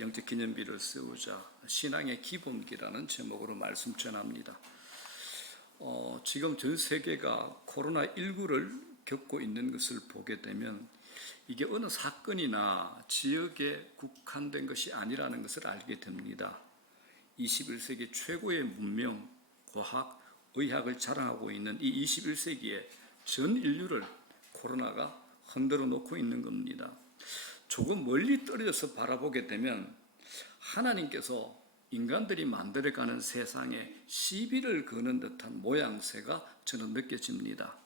영적 기념비를 세우자 신앙의 기본기라는 제목으로 말씀 전합니다. 지금 전 세계가 코로나19를 겪고 있는 것을 보게 되면 이게 어느 사건이나 지역에 국한된 것이 아니라는 것을 알게 됩니다. 21세기 최고의 문명, 과학, 의학을 자랑하고 있는 이 21세기에 전 인류를 코로나가 흔들어 놓고 있는 겁니다. 조금 멀리 떨어져서 바라보게 되면 하나님께서 인간들이 만들어가는 세상에 시비를 거는 듯한 모양새가 저는 느껴집니다.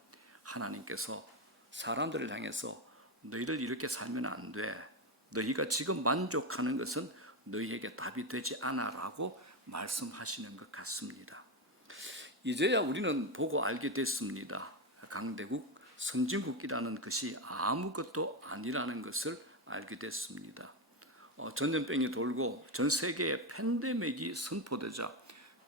하나님께서 사람들을 향해서 너희들 이렇게 살면 안 돼. 너희가 지금 만족하는 것은 너희에게 답이 되지 않아 라고 말씀하시는 것 같습니다. 이제야 우리는 보고 알게 됐습니다. 강대국, 선진국이라는 것이 아무것도 아니라는 것을 알게 됐습니다. 전염병이 돌고 전 세계에 팬데믹이 선포되자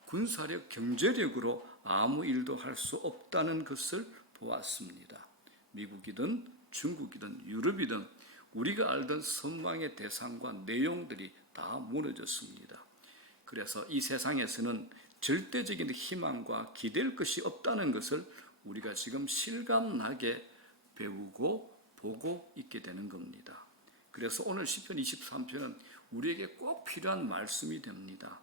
군사력, 경제력으로 아무 일도 할 수 없다는 것을 보았습니다. 미국이든 중국이든 유럽이든 우리가 알던 선망의 대상과 내용들이 다 무너졌습니다. 그래서 이 세상에서는 절대적인 희망과 기댈 것이 없다는 것을 우리가 지금 실감나게 배우고 보고 있게 되는 겁니다. 그래서 오늘 시편 23편은 우리에게 꼭 필요한 말씀이 됩니다.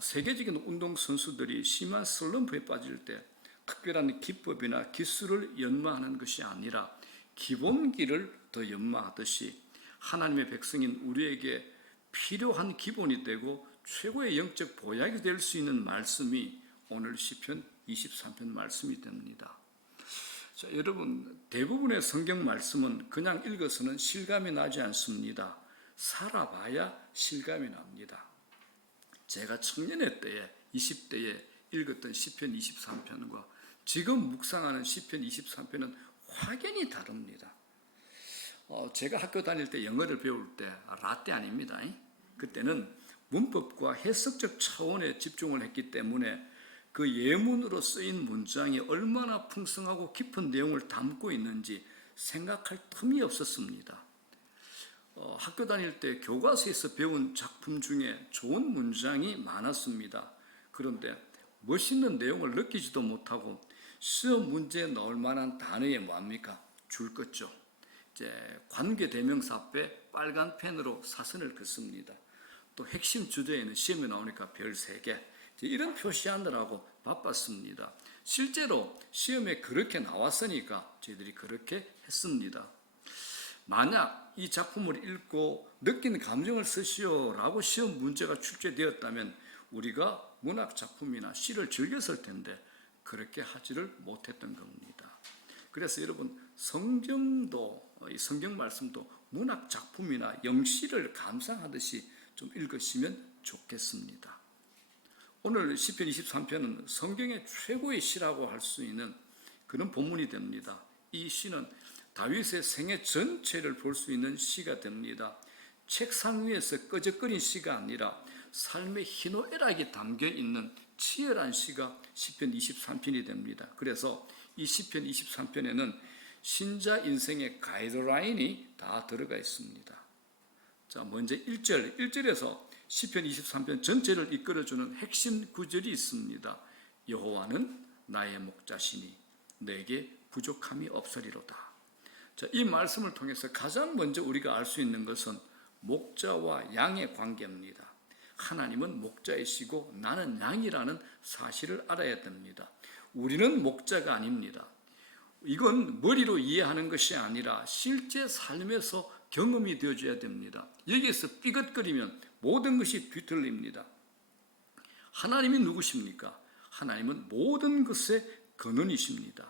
세계적인 운동선수들이 심한 슬럼프에 빠질 때 특별한 기법이나 기술을 연마하는 것이 아니라 기본기를 더 연마하듯이 하나님의 백성인 우리에게 필요한 기본이 되고 최고의 영적 보약이 될 수 있는 말씀이 오늘 시편 23편 말씀이 됩니다. 자, 여러분, 대부분의 성경 말씀은 그냥 읽어서는 실감이 나지 않습니다. 살아봐야 실감이 납니다. 제가 청년의 때에 20대에 읽었던 시편 23편과 지금 묵상하는 시편 23편은 확연히 다릅니다. 제가 학교 다닐 때 영어를 배울 때 라떼 아닙니다. 그때는 문법과 해석적 차원에 집중을 했기 때문에 그 예문으로 쓰인 문장이 얼마나 풍성하고 깊은 내용을 담고 있는지 생각할 틈이 없었습니다. 학교 다닐 때 교과서에서 배운 작품 중에 좋은 문장이 많았습니다. 그런데 멋있는 내용을 느끼지도 못하고 시험 문제에 나올 만한 단어에 뭡니까? 줄 긋죠. 이제 관계대명사 앞에 빨간 펜으로 사선을 긋습니다. 또 핵심 주제에는 시험에 나오니까 별 3개. 이런 표시하느라고 바빴습니다. 실제로 시험에 그렇게 나왔으니까 저희들이 그렇게 했습니다. 만약 이 작품을 읽고 느낀 감정을 쓰시오라고 시험 문제가 출제되었다면 우리가 문학 작품이나 시를 즐겼을 텐데 그렇게 하지를 못했던 겁니다. 그래서 여러분, 성경도, 이 성경 말씀도 문학 작품이나 영시를 감상하듯이 좀 읽으시면 좋겠습니다. 오늘 시편 23편은 성경의 최고의 시라고 할 수 있는 그런 본문이 됩니다. 이 시는 다윗의 생애 전체를 볼 수 있는 시가 됩니다. 책상 위에서 끄적거린 시가 아니라 삶의 희노애락이 담겨있는 치열한 시가 시편 23편이 됩니다. 그래서 이 시편 23편에는 신자 인생의 가이드라인이 다 들어가 있습니다. 자, 먼저 1절에서 시편 23편 전체를 이끌어주는 핵심 구절이 있습니다. 여호와는 나의 목자시니 내게 부족함이 없으리로다. 자, 이 말씀을 통해서 가장 먼저 우리가 알 수 있는 것은 목자와 양의 관계입니다. 하나님은 목자이시고 나는 양이라는 사실을 알아야 됩니다. 우리는 목자가 아닙니다. 이건 머리로 이해하는 것이 아니라 실제 삶에서 경험이 되어줘야 됩니다. 여기에서 삐걱거리면 모든 것이 뒤틀립니다. 하나님이 누구십니까? 하나님은 모든 것의 근원이십니다.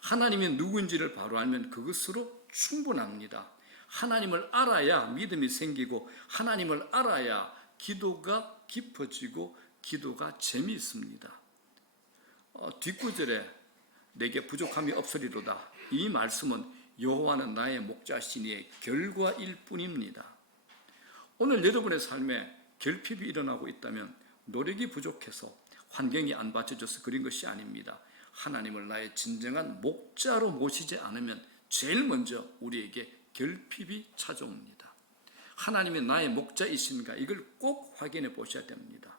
하나님이 누구인지를 바로 알면 그것으로 충분합니다. 하나님을 알아야 믿음이 생기고 하나님을 알아야 기도가 깊어지고 기도가 재미있습니다. 뒷구절에 내게 부족함이 없으리로다. 이 말씀은 여호와는 나의 목자시니의 결과일 뿐입니다. 오늘 여러분의 삶에 결핍이 일어나고 있다면 노력이 부족해서 환경이 안 받쳐줘서 그런 것이 아닙니다. 하나님을 나의 진정한 목자로 모시지 않으면 제일 먼저 우리에게 결핍이 찾아옵니다. 하나님이 나의 목자이신가, 이걸 꼭 확인해 보셔야 됩니다.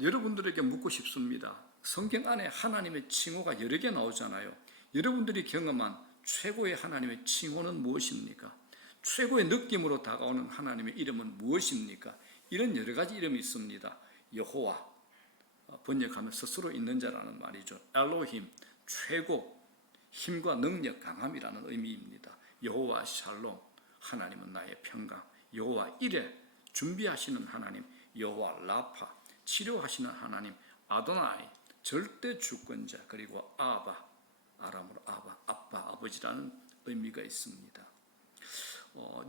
여러분들에게 묻고 싶습니다. 성경 안에 하나님의 칭호가 여러 개 나오잖아요. 여러분들이 경험한 최고의 하나님의 칭호는 무엇입니까? 최고의 느낌으로 다가오는 하나님의 이름은 무엇입니까? 이런 여러 가지 이름이 있습니다. 여호와, 번역하면 스스로 있는 자라는 말이죠. 엘로힘, 최고, 힘과 능력, 강함이라는 의미입니다. 여호와 샬롬, 하나님은 나의 평강. 여호와 이레, 준비하시는 하나님. 여호와 라파, 치료하시는 하나님. 아도나이, 절대 주권자. 그리고 아바, 아람으로 아빠, 아버지라는 의미가 있습니다.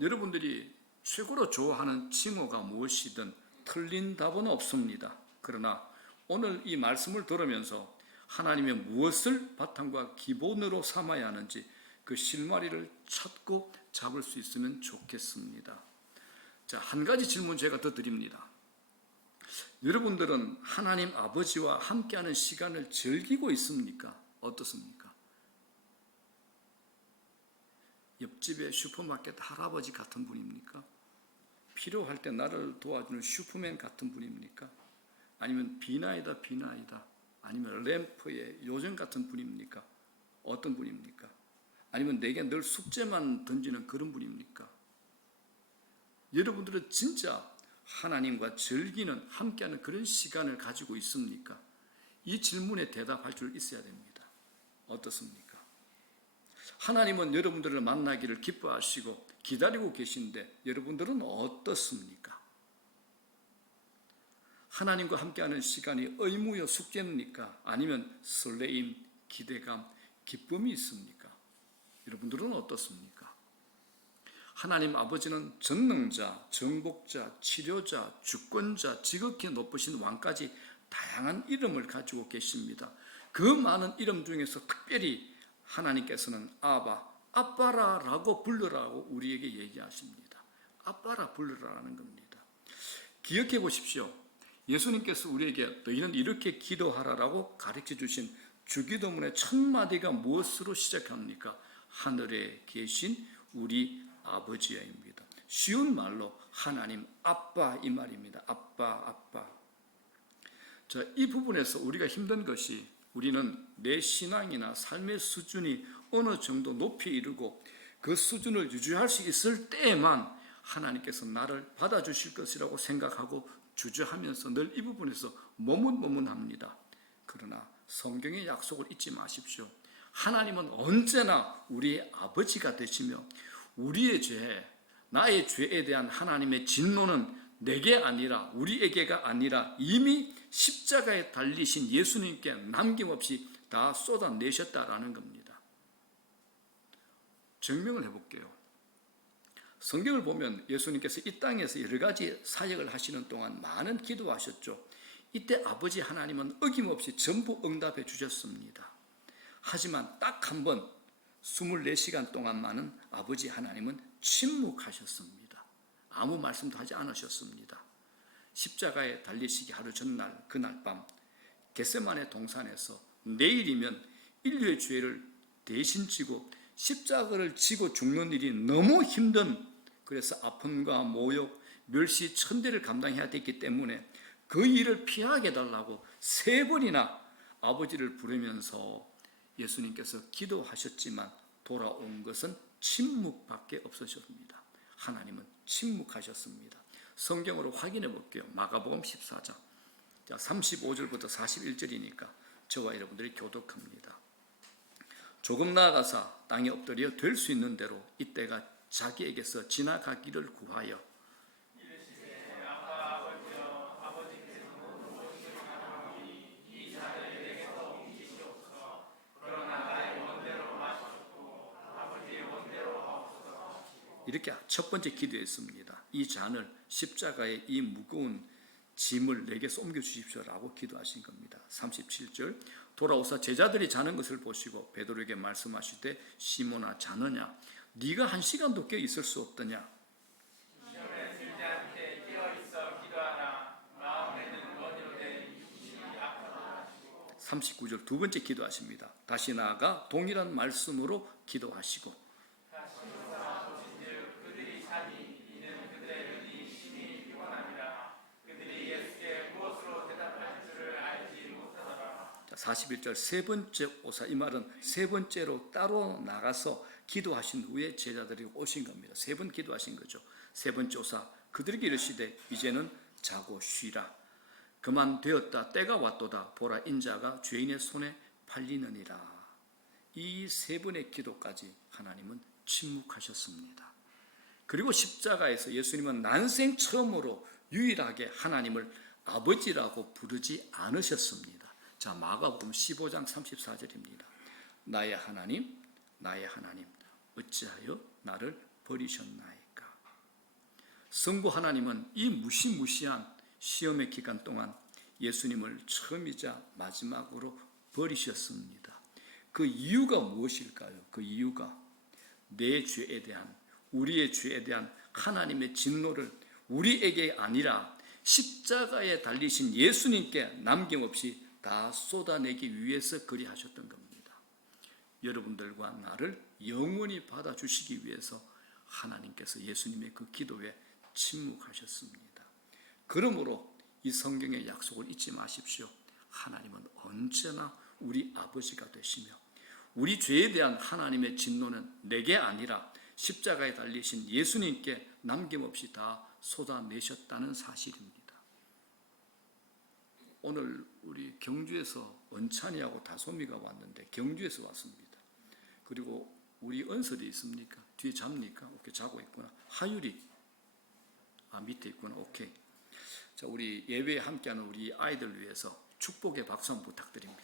여러분들이 최고로 좋아하는 칭호가 무엇이든 틀린 답은 없습니다. 그러나 오늘 이 말씀을 들으면서 하나님의 무엇을 바탕과 기본으로 삼아야 하는지 그 실마리를 찾고 잡을 수 있으면 좋겠습니다. 자, 한 가지 질문 제가 더 드립니다. 여러분들은 하나님 아버지와 함께하는 시간을 즐기고 있습니까? 어떻습니까? 옆집의 슈퍼마켓 할아버지 같은 분입니까? 필요할 때 나를 도와주는 슈퍼맨 같은 분입니까? 아니면 비나이다 아니면 램프의 요정 같은 분입니까? 어떤 분입니까? 아니면 내게 늘 숙제만 던지는 그런 분입니까? 여러분들은 진짜 하나님과 즐기는, 함께하는 그런 시간을 가지고 있습니까? 이 질문에 대답할 줄 있어야 됩니다. 어떻습니까? 하나님은 여러분들을 만나기를 기뻐하시고 기다리고 계신데 여러분들은 어떻습니까? 하나님과 함께하는 시간이 의무요 숙제입니까? 아니면 설레임, 기대감, 기쁨이 있습니까? 여러분들은 어떻습니까? 하나님 아버지는 전능자, 정복자, 치료자, 주권자, 지극히 높으신 왕까지 다양한 이름을 가지고 계십니다. 그 많은 이름 중에서 특별히 하나님께서는 아빠라라고 부르라고 우리에게 얘기하십니다. 아빠라 부르라는 겁니다. 기억해 보십시오. 예수님께서 우리에게 너희는 이렇게 기도하라라고 가르쳐 주신 주기도문의 첫 마디가 무엇으로 시작합니까? 하늘에 계신 우리 아버지여입니다. 쉬운 말로 하나님 아빠, 이 말입니다. 아빠. 자, 이 부분에서 우리가 힘든 것이, 우리는 내 신앙이나 삶의 수준이 어느 정도 높이 이르고 그 수준을 유지할 수 있을 때에만 하나님께서 나를 받아주실 것이라고 생각하고 주저하면서 늘 이 부분에서 머문합니다. 그러나 성경의 약속을 잊지 마십시오. 하나님은 언제나 우리의 아버지가 되시며 우리의 죄, 나의 죄에 대한 하나님의 진노는 내게 아니라, 우리에게가 아니라 이미 십자가에 달리신 예수님께 남김없이 다 쏟아내셨다라는 겁니다. 증명을 해볼게요. 성경을 보면 예수님께서 이 땅에서 여러 가지 사역을 하시는 동안 많은 기도하셨죠. 이때 아버지 하나님은 어김없이 전부 응답해 주셨습니다. 하지만 딱 한 번 24시간 동안만은 아버지 하나님은 침묵하셨습니다. 아무 말씀도 하지 않으셨습니다. 십자가에 달리시기 하루 전날, 그날 밤 겟세마네 동산에서 내일이면 인류의 죄를 대신 지고 십자가를 지고 죽는 일이 너무 힘든, 그래서 아픔과 모욕, 멸시, 천대를 감당해야 됐기 때문에 그 일을 피하게 해달라고 3번이나 아버지를 부르면서 예수님께서 기도하셨지만 돌아온 것은 침묵밖에 없으셨습니다. 하나님은 침묵하셨습니다. 성경으로 확인해 볼게요. 마가복음 14장 35절부터 41절이니까 저와 여러분들이 교독합니다. 조금 나아가사 땅에 엎드려 될 수 있는 대로 이때가 자기에게서 지나가기를 구하여 이렇게 첫 번째 기도했습니다. 이 잔을, 십자가의 이 무거운 짐을 내게서 옮겨주십시오라고 기도하신 겁니다. 37절 돌아오사 제자들이 자는 것을 보시고 베드로에게 말씀하시되 시몬아 자느냐? 네가 1시간도 깨어 있을 수 없더냐? 39절 두 번째 기도하십니다. 다시 나아가 동일한 말씀으로 기도하시고 41절 세 번째 오사, 이 말은 세 번째로 따로 나가서 기도하신 후에 제자들이 오신 겁니다. 세 번 기도하신 거죠. 세 번째 오사, 그들에게 이르시되 이제는 자고 쉬라. 그만 되었다. 때가 왔도다. 보라, 인자가 죄인의 손에 팔리느니라. 이 세 번의 기도까지 하나님은 침묵하셨습니다. 그리고 십자가에서 예수님은 난생 처음으로 유일하게 하나님을 아버지라고 부르지 않으셨습니다. 자, 마가복음 15장 34절입니다. 나의 하나님, 나의 하나님, 어찌하여 나를 버리셨나이까. 성부 하나님은 이 무시무시한 시험의 기간 동안 예수님을 처음이자 마지막으로 버리셨습니다. 그 이유가 무엇일까요? 그 이유가 내 죄에 대한, 우리의 죄에 대한 하나님의 진노를 우리에게 아니라 십자가에 달리신 예수님께 남김없이 다 쏟아내기 위해서 그리하셨던 겁니다. 여러분들과 나를 영원히 받아주시기 위해서 하나님께서 예수님의 그 기도에 침묵하셨습니다. 그러므로 이 성경의 약속을 잊지 마십시오. 하나님은 언제나 우리 아버지가 되시며 우리 죄에 대한 하나님의 진노는 내게 아니라 십자가에 달리신 예수님께 남김없이 다 쏟아내셨다는 사실입니다. 오늘 우리 경주에서 은찬이하고 다솜이가 왔는데 경주에서 왔습니다. 그리고 우리 은설이 있습니까? 뒤에 잡니까? 오케이, 자고 있구나. 하율이 밑에 있구나. 오케이. 자, 우리 예배에 함께하는 우리 아이들 위해서 축복의 박수 한번 부탁드립니다.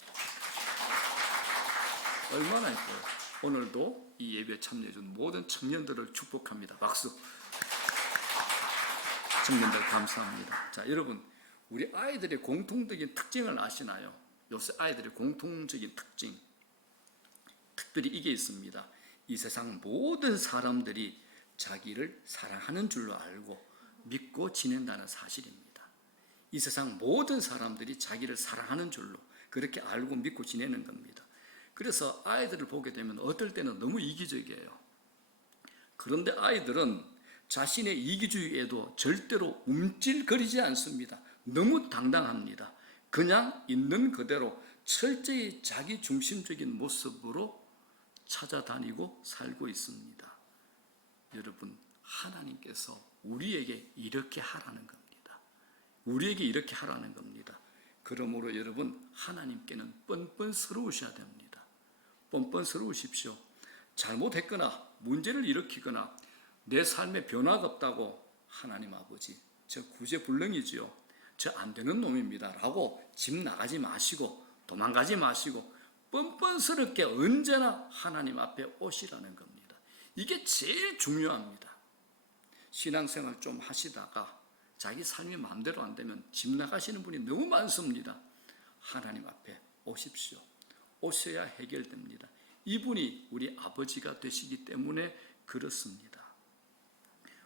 얼마나 예뻐요. 오늘도 이 예배에 참여해준 모든 청년들을 축복합니다. 박수. 청년들 감사합니다. 자, 여러분, 우리 아이들의 공통적인 특징을 아시나요? 요새 아이들의 공통적인 특별히 이게 있습니다. 이 세상 모든 사람들이 자기를 사랑하는 줄로 알고 믿고 지낸다는 사실입니다. 이 세상 모든 사람들이 자기를 사랑하는 줄로 그렇게 알고 믿고 지내는 겁니다. 그래서 아이들을 보게 되면 어떨 때는 너무 이기적이에요. 그런데 아이들은 자신의 이기주의에도 절대로 움찔거리지 않습니다. 너무 당당합니다. 그냥 있는 그대로 철저히 자기 중심적인 모습으로 찾아다니고 살고 있습니다. 여러분, 하나님께서 우리에게 이렇게 하라는 겁니다. 우리에게 이렇게 하라는 겁니다. 그러므로 여러분, 하나님께는 뻔뻔스러우셔야 됩니다. 뻔뻔스러우십시오. 잘못했거나 문제를 일으키거나 내 삶에 변화가 없다고 하나님 아버지, 저 구제불능이지요. 저 안 되는 놈입니다. 라고 집 나가지 마시고 도망가지 마시고 뻔뻔스럽게 언제나 하나님 앞에 오시라는 겁니다. 이게 제일 중요합니다. 신앙생활 좀 하시다가 자기 삶이 마음대로 안 되면 집 나가시는 분이 너무 많습니다. 하나님 앞에 오십시오. 오셔야 해결됩니다. 이분이 우리 아버지가 되시기 때문에 그렇습니다.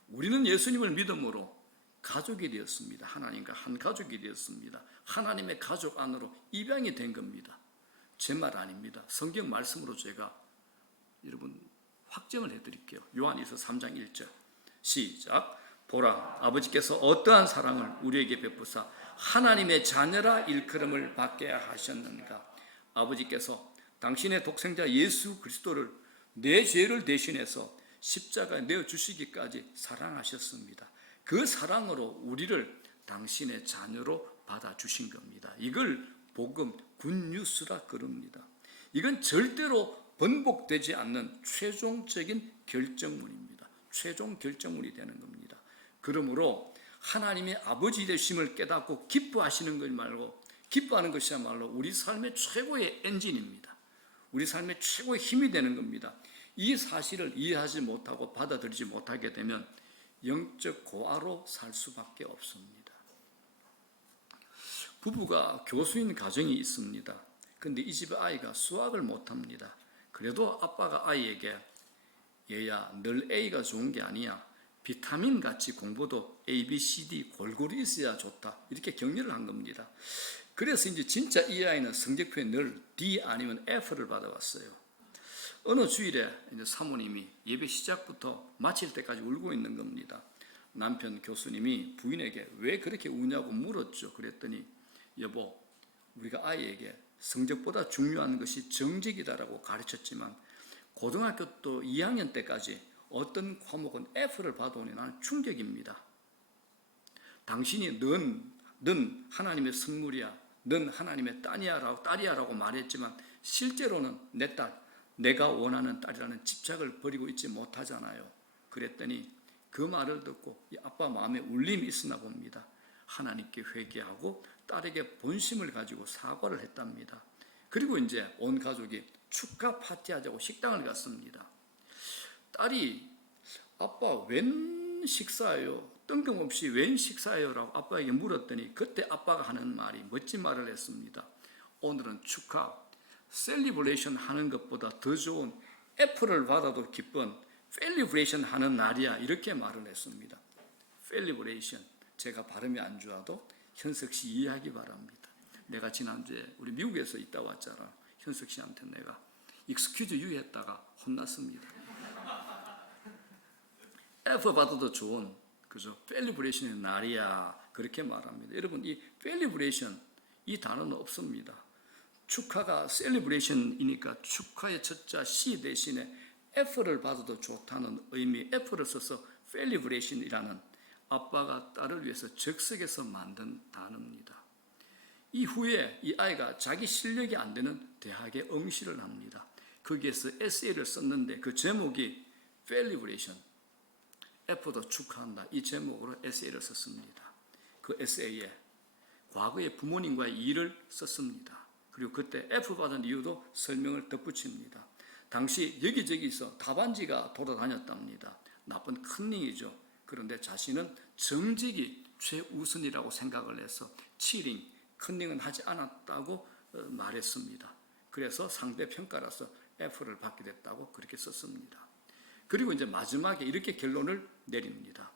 우리는 예수님을 믿음으로 가족이 되었습니다. 하나님과 한 가족이 되었습니다. 하나님의 가족 안으로 입양이 된 겁니다. 제 말 아닙니다. 성경 말씀으로 제가 여러분 확정을 해드릴게요. 요한일서 3장 1절 시작. 보라, 아버지께서 어떠한 사랑을 우리에게 베푸사 하나님의 자녀라 일컬음을 받게 하셨는가. 아버지께서 당신의 독생자 예수 그리스도를 내 죄를 대신해서 십자가에 내어주시기까지 사랑하셨습니다. 그 사랑으로 우리를 당신의 자녀로 받아주신 겁니다. 이걸 복음 굿뉴스라 그럽니다. 이건 절대로 번복되지 않는 최종적인 결정문입니다. 최종 결정문이 되는 겁니다. 그러므로 하나님의 아버지 되심을 깨닫고 기뻐하시는 것 말고, 기뻐하는 것이야말로 우리 삶의 최고의 엔진입니다. 우리 삶의 최고의 힘이 되는 겁니다. 이 사실을 이해하지 못하고 받아들이지 못하게 되면 영적 고아로 살 수밖에 없습니다. 부부가 교수인 가정이 있습니다. 그런데 이 집의 아이가 수학을 못합니다. 그래도 아빠가 아이에게 얘야, 늘 A가 좋은 게 아니야. 비타민 같이 공부도 A, B, C, D 골고루 있어야 좋다. 이렇게 격려를 한 겁니다. 그래서 이제 진짜 이 아이는 성적표에 늘 D 아니면 F를 받아왔어요. 어느 주일에 이제 사모님이 예배 시작부터 마칠 때까지 울고 있는 겁니다. 남편 교수님이 부인에게 왜 그렇게 우냐고 물었죠. 그랬더니 여보, 우리가 아이에게 성적보다 중요한 것이 정직이다라고 가르쳤지만 고등학교 또 2학년 때까지 어떤 과목은 F를 받아오니 나는 충격입니다. 당신이 넌 하나님의 선물이야, 넌 하나님의 딸이야라고 말했지만 실제로는 내 딸, 내가 원하는 딸이라는 집착을 버리고 있지 못하잖아요. 그랬더니 그 말을 듣고 이 아빠 마음에 울림이 있었나 봅니다. 하나님께 회개하고 딸에게 본심을 가지고 사과를 했답니다. 그리고 이제 온 가족이 축하 파티하자고 식당을 갔습니다. 딸이 아빠 웬 식사예요? 뜬금없이 웬 식사예요? 라고 아빠에게 물었더니 그때 아빠가 하는 말이 멋진 말을 했습니다. 오늘은 축하, 셀리브레이션 하는 것보다 더 좋은 애플을 받아도 기쁜 셀리브레이션 하는 날이야. 이렇게 말을 했습니다. 셀리브레이션, 제가 발음이 안 좋아도 현석 씨 이해하기 바랍니다. 내가 지난주에 우리 미국에서 있다 왔잖아. 현석 씨한테 내가 excuse you 했다가 혼났습니다. F 받아도 좋은 그죠? 셀리브레이션의 날이야. 그렇게 말합니다. 여러분 이 셀리브레이션 이 단어는 없습니다. 축하가 셀리브레이션이니까 축하의 첫자 C 대신에 F를 받아도 좋다는 의미 F를 써서 셀리브레이션이라는 아빠가 딸을 위해서 적석에서 만든 단어입니다. 이후에 이 아이가 자기 실력이 안 되는 대학에 응시를 합니다. 거기에서 에세이를 썼는데 그 제목이 셀리브레이션, F도 축하한다. 이 제목으로 에세이를 썼습니다. 그 에세이에 과거의 부모님과의 일을 썼습니다. 그리고 그때 F 받은 이유도 설명을 덧붙입니다. 당시 여기저기서 답안지가 돌아다녔답니다. 나쁜 큰닝이죠. 그런데 자신은 정직이 최우선이라고 생각을 해서 치링, 큰닝은 하지 않았다고 말했습니다. 그래서 상대 평가라서 F를 받게 됐다고 그렇게 썼습니다. 그리고 이제 마지막에 이렇게 결론을 내립니다.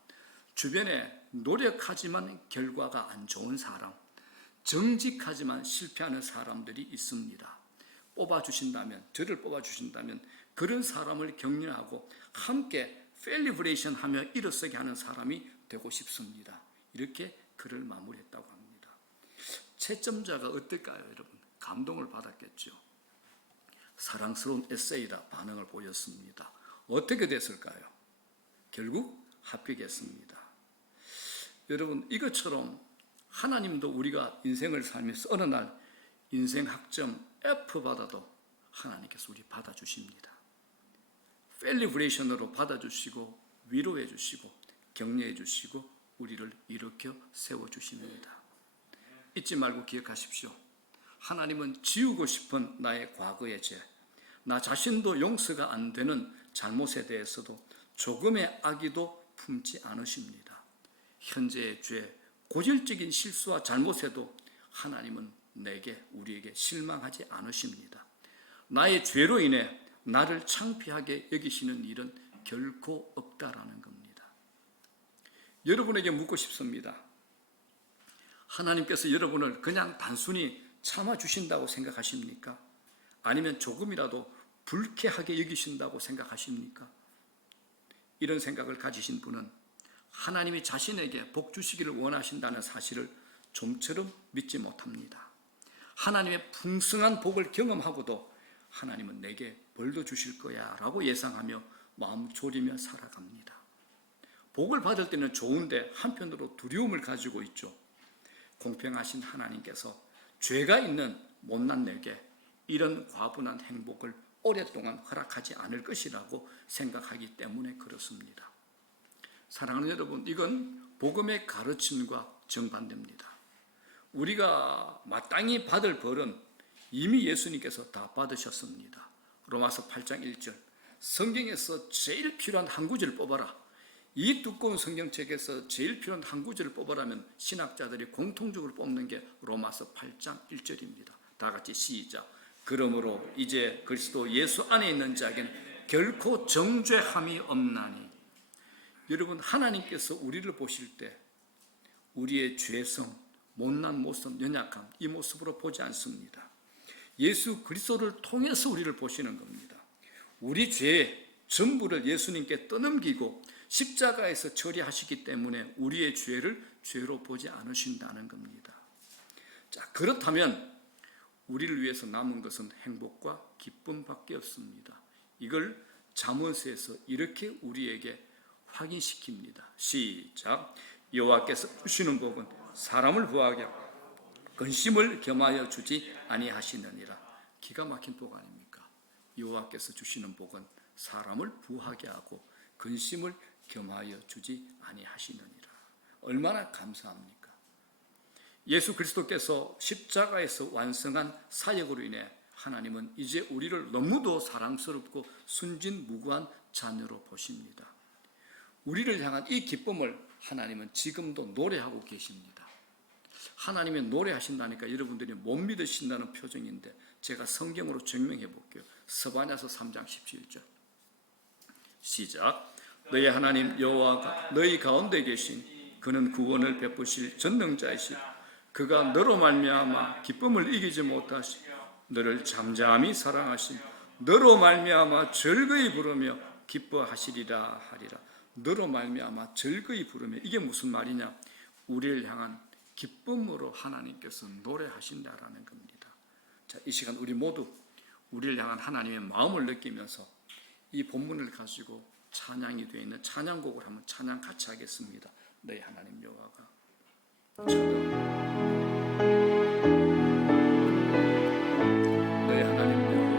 주변에 노력하지만 결과가 안 좋은 사람, 정직하지만 실패하는 사람들이 있습니다. 저를 뽑아주신다면 그런 사람을 격려하고 함께 셀리브레이션 하며 일어서게 하는 사람이 되고 싶습니다. 이렇게 글을 마무리했다고 합니다. 채점자가 어떨까요, 여러분? 감동을 받았겠죠. 사랑스러운 에세이라 반응을 보였습니다. 어떻게 됐을까요? 결국 합격했습니다. 여러분 이것처럼 하나님도 우리가 인생을 살면서 어느 날 인생 학점 F 받아도 하나님께서 우리 받아주십니다. 셀리브레이션으로 받아주시고 위로해 주시고 격려해 주시고 우리를 일으켜 세워주십니다. 잊지 말고 기억하십시오. 하나님은 지우고 싶은 나의 과거의 죄, 나 자신도 용서가 안 되는 잘못에 대해서도 조금의 악의도 품지 않으십니다. 현재의 죄, 고질적인 실수와 잘못에도 하나님은 우리에게 실망하지 않으십니다. 나의 죄로 인해 나를 창피하게 여기시는 일은 결코 없다라는 겁니다. 여러분에게 묻고 싶습니다. 하나님께서 여러분을 그냥 단순히 참아주신다고 생각하십니까? 아니면 조금이라도 불쾌하게 여기신다고 생각하십니까? 이런 생각을 가지신 분은 하나님이 자신에게 복 주시기를 원하신다는 사실을 좀처럼 믿지 못합니다. 하나님의 풍성한 복을 경험하고도 하나님은 내게 벌도 주실 거야 라고 예상하며 마음 졸이며 살아갑니다. 복을 받을 때는 좋은데 한편으로 두려움을 가지고 있죠. 공평하신 하나님께서 죄가 있는 못난 내게 이런 과분한 행복을 오랫동안 허락하지 않을 것이라고 생각하기 때문에 그렇습니다. 사랑하는 여러분, 이건 복음의 가르침과 정반대입니다. 우리가 마땅히 받을 벌은 이미 예수님께서 다 받으셨습니다. 로마서 8장 1절, 성경에서 제일 필요한 한 구절을 뽑아라. 이 두꺼운 성경책에서 제일 필요한 한 구절을 뽑아라면 신학자들이 공통적으로 뽑는 게 로마서 8장 1절입니다. 다 같이 시작. 그러므로 이제 그리스도 예수 안에 있는 자에겐 결코 정죄함이 없나니. 여러분, 하나님께서 우리를 보실 때 우리의 죄성, 못난 모습, 연약함, 이 모습으로 보지 않습니다. 예수 그리스도를 통해서 우리를 보시는 겁니다. 우리 죄 전부를 예수님께 떠넘기고 십자가에서 처리하시기 때문에 우리의 죄를 죄로 보지 않으신다는 겁니다. 자, 그렇다면 우리를 위해서 남은 것은 행복과 기쁨밖에 없습니다. 이걸 잠언서에서 이렇게 우리에게 확인시킵니다. 시작. 여호와께서 주시는 복은 사람을 부하게 하고 근심을 겸하여 주지 아니하시느니라. 기가 막힌 복 아닙니까? 여호와께서 주시는 복은 사람을 부하게 하고 근심을 겸하여 주지 아니하시느니라. 얼마나 감사합니까? 예수 그리스도께서 십자가에서 완성한 사역으로 인해 하나님은 이제 우리를 너무도 사랑스럽고 순진무구한 자녀로 보십니다. 우리를 향한 이 기쁨을 하나님은 지금도 노래하고 계십니다. 하나님의 노래하신다니까 여러분들이 못 믿으신다는 표정인데 제가 성경으로 증명해 볼게요. 스바냐서 3장 17절 시작. 너희 하나님 여호와가 너희 가운데 계신 그는 구원을 베푸실 전능자이시고 그가 너로 말미암아 기쁨을 이기지 못하시고 너를 잠잠히 사랑하시며 너로 말미암아 즐거이 부르며 기뻐하시리라 하리라. 너로 말미암아 즐거이 부르며 이게 무슨 말이냐? 우리를 향한 기쁨으로 하나님께서 노래하신다라는 겁니다. 자, 이 시간 우리 모두 우리를 향한 하나님의 마음을 느끼면서 이 본문을 가지고 찬양이 되어 있는 찬양곡을 한번 찬양 같이 하겠습니다. 너희 하나님 여호와가 너희 하나님 여호와가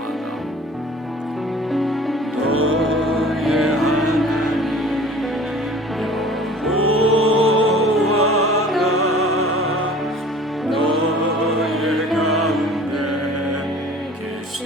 너희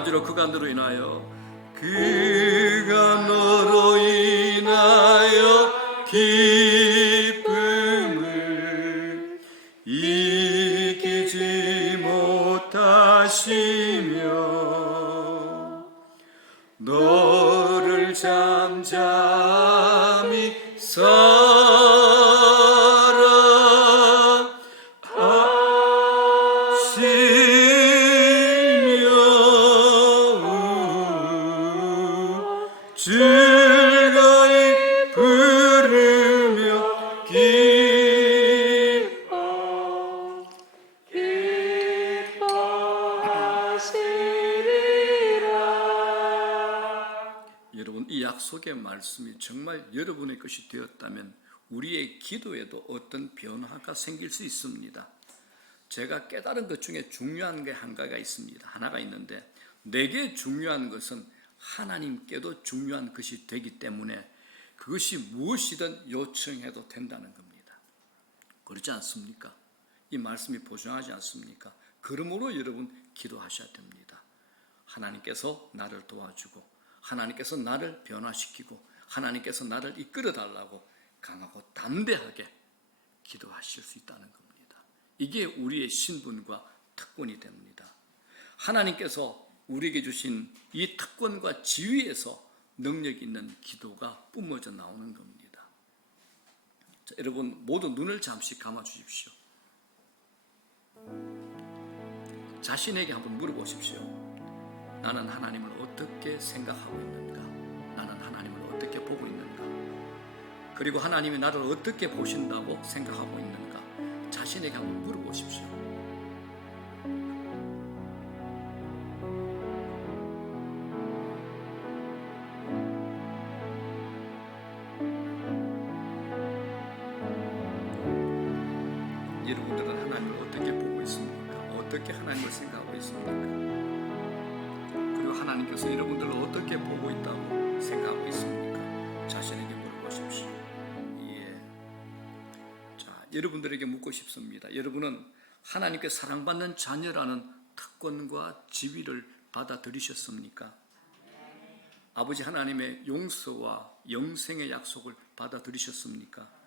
무반주로 그가 너로 인하여 기쁨을 이기지 못하시며 너를 잠잠히 즐거이 부르며 기뻐하시리라. 여러분, 이 약속의 말씀이 정말 여러분의 것이 되었다면 우리의 기도에도 어떤 변화가 생길 수 있습니다. 제가 깨달은 것 중에 중요한 게 하나가 있습니다. 하나가 있는데 내게 중요한 것은 하나님께도 중요한 것이 되기 때문에 그것이 무엇이든 요청해도 된다는 겁니다. 그렇지 않습니까? 이 말씀이 보증하지 않습니까? 그러므로 여러분 기도하셔야 됩니다. 하나님께서 나를 도와주고 하나님께서 나를 변화시키고 하나님께서 나를 이끌어 달라고 강하고 담대하게 기도하실 수 있다는 겁니다. 이게 우리의 신분과 특권이 됩니다. 하나님께서 우리에게 주신 이 특권과 지위에서 능력 있는 기도가 뿜어져 나오는 겁니다. 자, 여러분 모두 눈을 잠시 감아 주십시오. 자신에게 한번 물어보십시오. 나는 하나님을 어떻게 생각하고 있는가? 나는 하나님을 어떻게 보고 있는가? 그리고 하나님이 나를 어떻게 보신다고 생각하고 있는가? 자신에게 한번 물어보십시오. 여러분들은 하나님을 어떻게 보고 있습니까? 어떻게 하나님을 생각하고 있습니까? 그리고 하나님께서 여러분들을 어떻게 보고 있다고 생각하고 있습니까? 자신에게 물어보십시오. 예. 자, 여러분들에게 묻고 싶습니다. 여러분은 하나님께 사랑받는 자녀라는 특권과 지위를 받아들이셨습니까? 아버지 하나님의 용서와 영생의 약속을 받아들이셨습니까?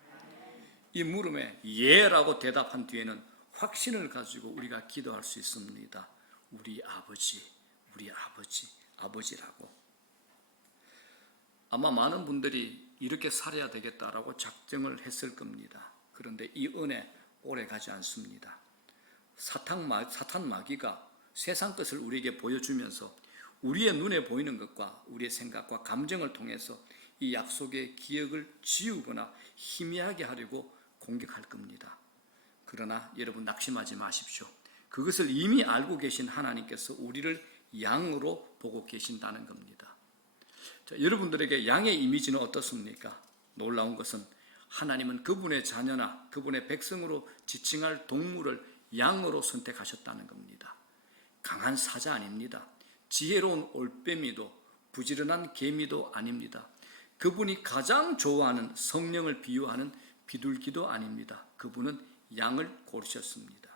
이 물음에 예라고 대답한 뒤에는 확신을 가지고 우리가 기도할 수 있습니다. 우리 아버지, 아버지라고. 아마 많은 분들이 이렇게 살아야 되겠다라고 작정을 했을 겁니다. 그런데 이 은혜 오래 가지 않습니다. 사탄 마귀가 세상 것을 우리에게 보여주면서 우리의 눈에 보이는 것과 우리의 생각과 감정을 통해서 이 약속의 기억을 지우거나 희미하게 하려고 공격할 겁니다. 그러나 여러분 낙심하지 마십시오. 그것을 이미 알고 계신 하나님께서 우리를 양으로 보고 계신다는 겁니다. 자, 여러분들에게 양의 이미지는 어떻습니까? 놀라운 것은 하나님은 그분의 자녀나 그분의 백성으로 지칭할 동물을 양으로 선택하셨다는 겁니다. 강한 사자 아닙니다. 지혜로운 올빼미도 부지런한 개미도 아닙니다. 그분이 가장 좋아하는 성령을 비유하는 비둘기도 아닙니다. 그분은 양을 고르셨습니다.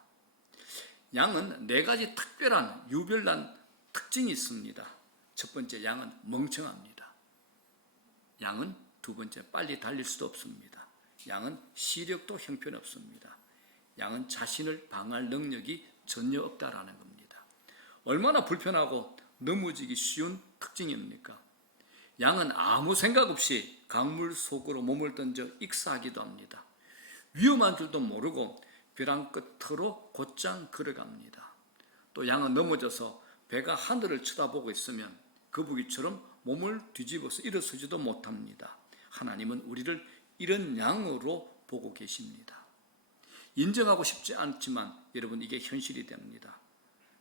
양은 네 가지 특별한 유별난 특징이 있습니다. 첫 번째, 양은 멍청합니다. 양은 두 번째, 빨리 달릴 수도 없습니다. 양은 시력도 형편없습니다. 양은 자신을 방어할 능력이 전혀 없다라는 겁니다. 얼마나 불편하고 넘어지기 쉬운 특징입니까? 양은 아무 생각 없이 강물 속으로 몸을 던져 익사하기도 합니다. 위험한 줄도 모르고 벼랑 끝으로 곧장 걸어갑니다. 또 양은 넘어져서 배가 하늘을 쳐다보고 있으면 거북이처럼 몸을 뒤집어서 일어서지도 못합니다. 하나님은 우리를 이런 양으로 보고 계십니다. 인정하고 싶지 않지만 여러분 이게 현실이 됩니다.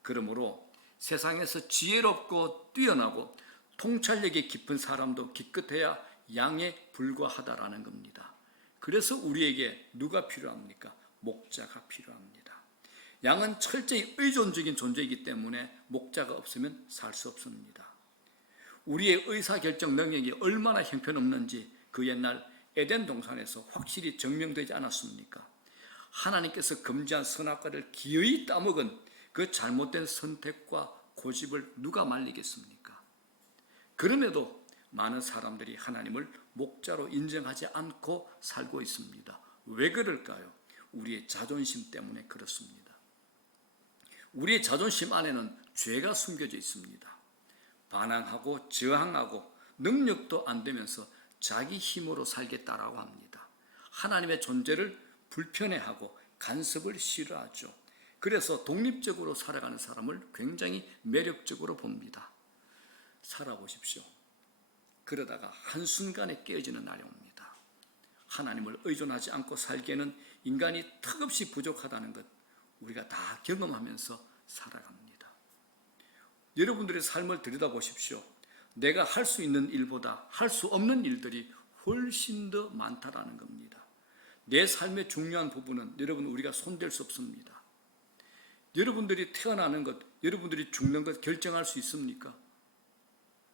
그러므로 세상에서 지혜롭고 뛰어나고 통찰력이 깊은 사람도 기껏해야 양에 불과하다라는 겁니다. 그래서 우리에게 누가 필요합니까? 목자가 필요합니다. 양은 철저히 의존적인 존재이기 때문에 목자가 없으면 살 수 없습니다. 우리의 의사결정 능력이 얼마나 형편없는지 그 옛날 에덴 동산에서 확실히 증명되지 않았습니까? 하나님께서 금지한 선악과를 기어이 따먹은 그 잘못된 선택과 고집을 누가 말리겠습니까? 그럼에도 많은 사람들이 하나님을 목자로 인정하지 않고 살고 있습니다. 왜 그럴까요? 우리의 자존심 때문에 그렇습니다. 우리의 자존심 안에는 죄가 숨겨져 있습니다. 반항하고 저항하고 능력도 안 되면서 자기 힘으로 살겠다라고 합니다. 하나님의 존재를 불편해하고 간섭을 싫어하죠. 그래서 독립적으로 살아가는 사람을 굉장히 매력적으로 봅니다. 살아보십시오. 그러다가 한순간에 깨어지는 날이 옵니다. 하나님을 의존하지 않고 살기에는 인간이 턱없이 부족하다는 것 우리가 다 경험하면서 살아갑니다. 여러분들의 삶을 들여다보십시오. 내가 할 수 있는 일보다 할 수 없는 일들이 훨씬 더 많다라는 겁니다. 내 삶의 중요한 부분은 여러분 우리가 손댈 수 없습니다. 여러분들이 태어나는 것, 여러분들이 죽는 것 결정할 수 있습니까?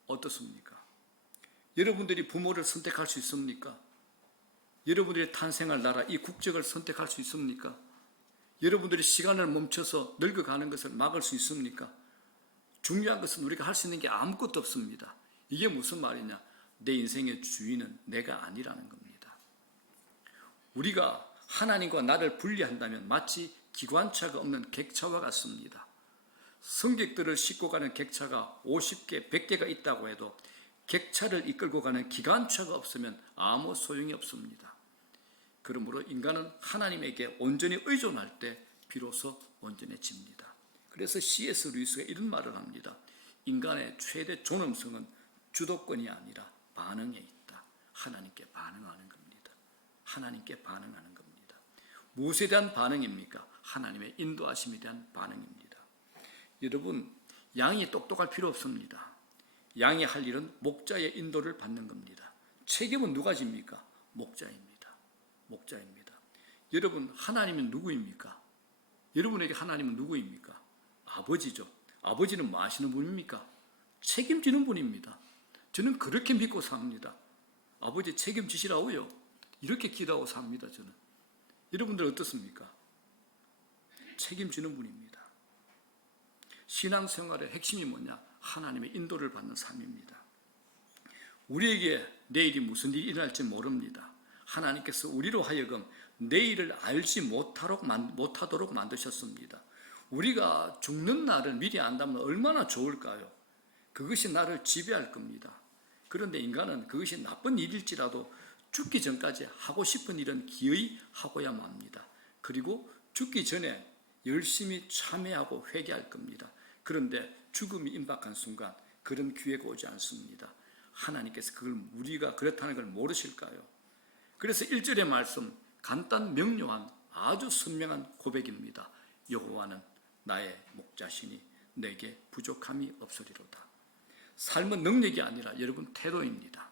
어떻습니까? 여러분들이 부모를 선택할 수 있습니까? 여러분들이 탄생할 나라, 이 국적을 선택할 수 있습니까? 여러분들이 시간을 멈춰서 늙어가는 것을 막을 수 있습니까? 중요한 것은 우리가 할 수 있는 게 아무것도 없습니다. 이게 무슨 말이냐? 내 인생의 주인은 내가 아니라는 겁니다. 우리가 하나님과 나를 분리한다면 마치 기관차가 없는 객차와 같습니다. 승객들을 싣고 가는 객차가 50개, 100개가 있다고 해도 객차를 이끌고 가는 기관차가 없으면 아무 소용이 없습니다. 그러므로 인간은 하나님에게 온전히 의존할 때 비로소 온전해집니다. 그래서 C.S. 루이스가 이런 말을 합니다. 인간의 최대 존엄성은 주도권이 아니라 반응에 있다. 하나님께 반응하는 겁니다. 하나님께 반응하는 겁니다. 무엇에 대한 반응입니까? 하나님의 인도하심에 대한 반응입니다. 여러분, 양이 똑똑할 필요 없습니다. 양이 할 일은 목자의 인도를 받는 겁니다. 책임은 누가 집니까? 목자입니다. 목자입니다. 여러분, 하나님은 누구입니까? 여러분에게 하나님은 누구입니까? 아버지죠. 아버지는 뭐 하시는 분입니까? 책임지는 분입니다. 저는 그렇게 믿고 삽니다. 아버지 책임지시라고요. 이렇게 기도하고 삽니다. 저는. 여러분들 어떻습니까? 책임지는 분입니다. 신앙생활의 핵심이 뭐냐? 하나님의 인도를 받는 삶입니다. 우리에게 내일이 무슨 일이 일어날지 모릅니다. 하나님께서 우리로 하여금 내일을 알지 못하도록 만드셨습니다. 우리가 죽는 날을 미리 안다면 얼마나 좋을까요? 그것이 나를 지배할 겁니다. 그런데 인간은 그것이 나쁜 일일지라도 죽기 전까지 하고 싶은 일은 기어이 하고야만 합니다. 그리고 죽기 전에 열심히 참회하고 회개할 겁니다. 그런데 죽음이 임박한 순간 그런 기회가 오지 않습니다. 하나님께서 그걸 우리가 그렇다는 걸 모르실까요? 그래서 1절의 말씀, 간단 명료한 아주 선명한 고백입니다. 여호와는 나의 목자시니 내게 부족함이 없으리로다. 삶은 능력이 아니라 여러분 태도입니다.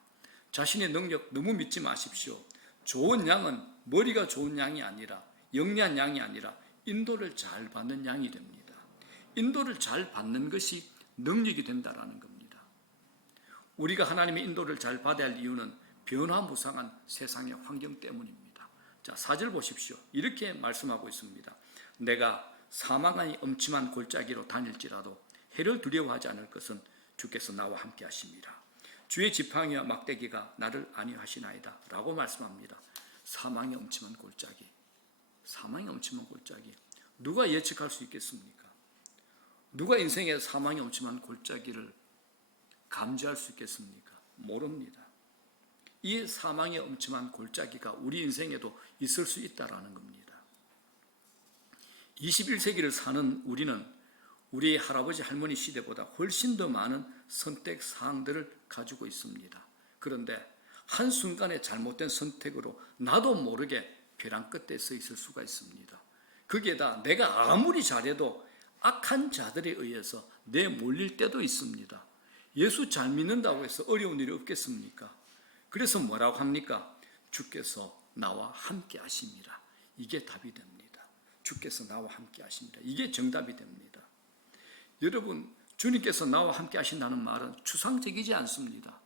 자신의 능력 너무 믿지 마십시오. 좋은 양은 머리가 좋은 양이 아니라 영리한 양이 아니라 인도를 잘 받는 양이 됩니다. 인도를 잘 받는 것이 능력이 된다라는 겁니다. 우리가 하나님의 인도를 잘 받아야 할 이유는 변화무쌍한 세상의 환경 때문입니다. 자, 4절 보십시오. 이렇게 말씀하고 있습니다. 내가 사망의 엄침한 골짜기로 다닐지라도 해를 두려워하지 않을 것은 주께서 나와 함께 하심이라. 주의 지팡이와 막대기가 나를 안위하시나이다 라고 말씀합니다. 사망의 엄침한 골짜기, 사망의 엄침한 골짜기, 누가 예측할 수 있겠습니까? 누가 인생의 사망의 엄침한 골짜기를 감지할 수 있겠습니까? 모릅니다. 이 사망의 엄침한 골짜기가 우리 인생에도 있을 수 있다라는 겁니다. 21세기를 사는 우리는 우리 할아버지 할머니 시대보다 훨씬 더 많은 선택 사항들을 가지고 있습니다. 그런데 한순간의 잘못된 선택으로 나도 모르게 벼랑 끝에 서 있을 수가 있습니다. 거기에다 내가 아무리 잘해도 악한 자들에 의해서 내몰릴 때도 있습니다. 예수 잘 믿는다고 해서 어려운 일이 없겠습니까? 그래서 뭐라고 합니까? 주께서 나와 함께 하심이라. 이게 답이 됩니다. 주께서 나와 함께 하십니다. 이게 정답이 됩니다. 여러분, 주님께서 나와 함께 하신다는 말은 추상적이지 않습니다.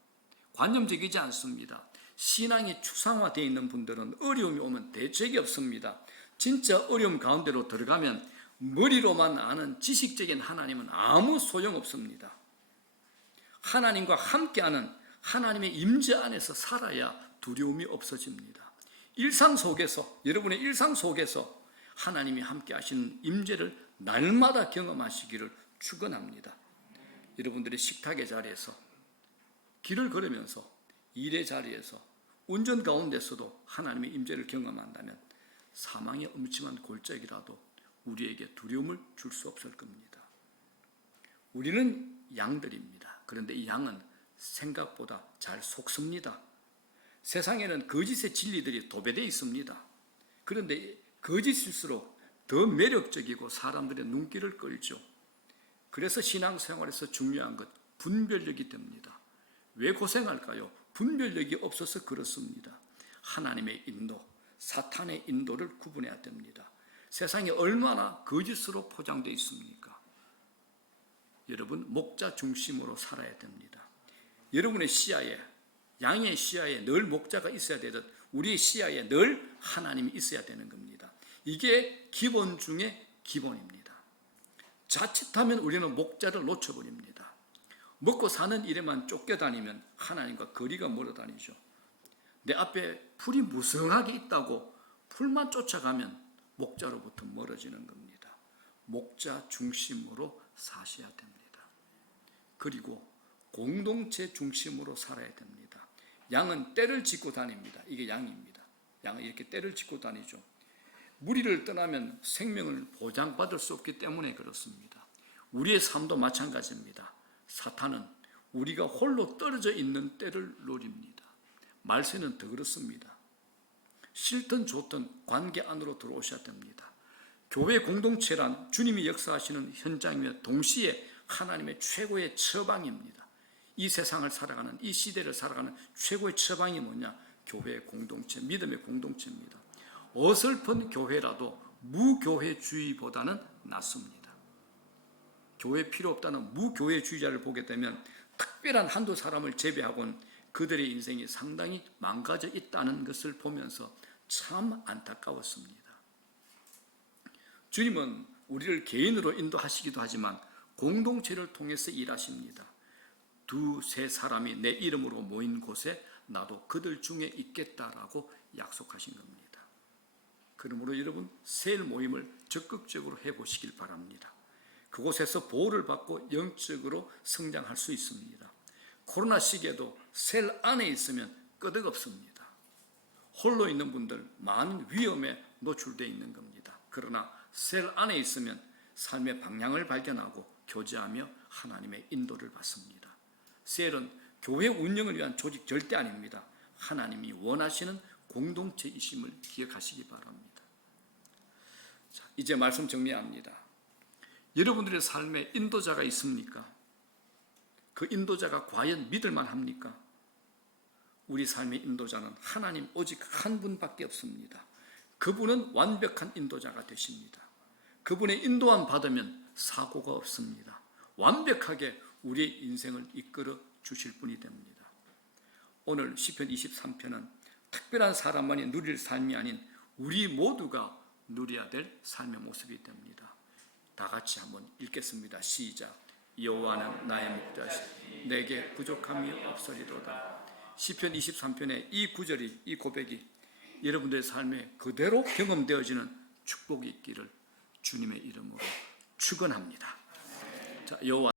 관념적이지 않습니다. 신앙이 추상화되어 있는 분들은 어려움이 오면 대책이 없습니다. 진짜 어려움 가운데로 들어가면 머리로만 아는 지식적인 하나님은 아무 소용없습니다. 하나님과 함께하는 하나님의 임재 안에서 살아야 두려움이 없어집니다. 일상 속에서, 여러분의 일상 속에서 하나님이 함께 하시는 임재를 날마다 경험하시기를 축원합니다. 여러분들이 식탁의 자리에서, 길을 걸으면서, 일의 자리에서, 운전 가운데서도 하나님의 임재를 경험한다면 사망의 엄침한 골짜기라도 우리에게 두려움을 줄 수 없을 겁니다. 우리는 양들입니다. 그런데 이 양은 생각보다 잘 속습니다. 세상에는 거짓의 진리들이 도배되어 있습니다. 그런데 거짓일수록 더 매력적이고 사람들의 눈길을 끌죠. 그래서 신앙생활에서 중요한 것, 분별력이 됩니다. 왜 고생할까요? 분별력이 없어서 그렇습니다. 하나님의 인도, 사탄의 인도를 구분해야 됩니다. 세상이 얼마나 거짓으로 포장되어 있습니까? 여러분, 목자 중심으로 살아야 됩니다. 여러분의 시야에, 양의 시야에 늘 목자가 있어야 되듯 우리의 시야에 늘 하나님이 있어야 되는 겁니다. 이게 기본 중에 기본입니다. 자칫하면 우리는 목자를 놓쳐버립니다. 먹고 사는 일에만 쫓겨다니면 하나님과 거리가 멀어 다니죠. 내 앞에 풀이 무성하게 있다고 풀만 쫓아가면 목자로부터 멀어지는 겁니다. 목자 중심으로 사셔야 됩니다. 그리고 공동체 중심으로 살아야 됩니다. 양은 떼를 짚고 다닙니다. 이게 양입니다. 양은 이렇게 떼를 짚고 다니죠. 무리를 떠나면 생명을 보장받을 수 없기 때문에 그렇습니다. 우리의 삶도 마찬가지입니다. 사탄은 우리가 홀로 떨어져 있는 때를 노립니다. 말세는 더 그렇습니다. 싫든 좋든 관계 안으로 들어오셔야 됩니다. 교회 공동체란 주님이 역사하시는 현장이며 동시에 하나님의 최고의 처방입니다. 이 세상을 살아가는, 이 시대를 살아가는 최고의 처방이 뭐냐? 교회의 공동체, 믿음의 공동체입니다. 어설픈 교회라도 무교회주의보다는 낫습니다. 교회 필요 없다는 무교회주의자를 보게 되면 특별한 한두 사람을 제외하고는 그들의 인생이 상당히 망가져 있다는 것을 보면서 참 안타까웠습니다. 주님은 우리를 개인으로 인도하시기도 하지만 공동체를 통해서 일하십니다. 두세 사람이 내 이름으로 모인 곳에 나도 그들 중에 있겠다라고 약속하신 겁니다. 그러므로 여러분 셀 모임을 적극적으로 해보시길 바랍니다. 그곳에서 보호를 받고 영적으로 성장할 수 있습니다. 코로나 시기에도 셀 안에 있으면 끄덕없습니다. 홀로 있는 분들 많은 위험에 노출되어 있는 겁니다. 그러나 셀 안에 있으면 삶의 방향을 발견하고 교제하며 하나님의 인도를 받습니다. 셀은 교회 운영을 위한 조직 절대 아닙니다. 하나님이 원하시는 공동체이심을 기억하시기 바랍니다. 자, 이제 말씀 정리합니다. 여러분들의 삶에 인도자가 있습니까? 그 인도자가 과연 믿을만 합니까? 우리 삶의 인도자는 하나님 오직 한 분밖에 없습니다. 그분은 완벽한 인도자가 되십니다. 그분의 인도함 받으면 사고가 없습니다. 완벽하게 우리의 인생을 이끌어 주실 분이 됩니다. 오늘 시편 23편은 특별한 사람만이 누릴 삶이 아닌 우리 모두가 누려야 될 삶의 모습이 됩니다. 다 같이 한번 읽겠습니다. 시작. 여호와는 나의 목자시니 내게 부족함이 없으리로다. 시편 23편의 이 구절이, 이 고백이 여러분들의 삶에 그대로 경험되어지는 축복이 있기를 주님의 이름으로 축원합니다. 자, 여호와